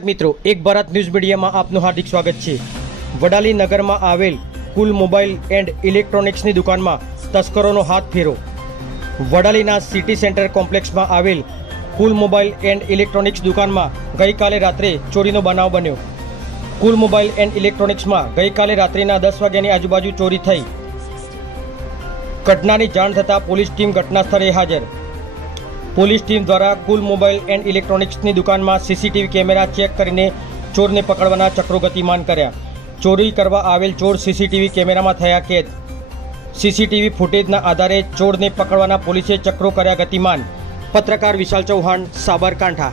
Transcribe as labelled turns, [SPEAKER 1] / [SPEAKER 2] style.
[SPEAKER 1] મિત્રો, એક ભારત ન્યૂઝ મીડિયામાં આપનું હાર્દિક સ્વાગત છે. વડાલી નગરમાં આવેલ કુલ મોબાઈલ એન્ડ ઇલેક્ટ્રોનિક્સની દુકાનમાં તસ્કરોનો હાથ ફેરો. વડાલીના સિટી સેન્ટર કોમ્પ્લેક્સમાં આવેલ કુલ મોબાઈલ એન્ડ ઇલેક્ટ્રોનિક્સ દુકાનમાં ગઈકાલે રાત્રે ચોરીનો બનાવ બન્યો. કુલ મોબાઈલ એન્ડ ઇલેક્ટ્રોનિક્સમાં ગઈકાલે રાત્રિના દસ વાગ્યાની આજુબાજુ ચોરી થઈ. ઘટનાની જાણ થતાં પોલીસ ટીમ ઘટના સ્થળે હાજર. પોલીસ ટીમ દ્વારા કુલ મોબાઈલ એન્ડ ઇલેક્ટ્રોનિક્સની દુકાનમાં સીસીટીવી કેમેરા ચેક કરીને ચોરને પકડવાના ચક્રો ગતિમાન કર્યા. ચોરી કરવા આવેલ ચોર સીસીટીવી કેમેરામાં થયા કેદ. સીસીટીવી ફૂટેજના આધારે ચોરને પકડવાના પોલીસે ચક્રો કર્યા ગતિમાન. પત્રકાર વિશાલ ચૌહાણ, સાબરકાંઠા.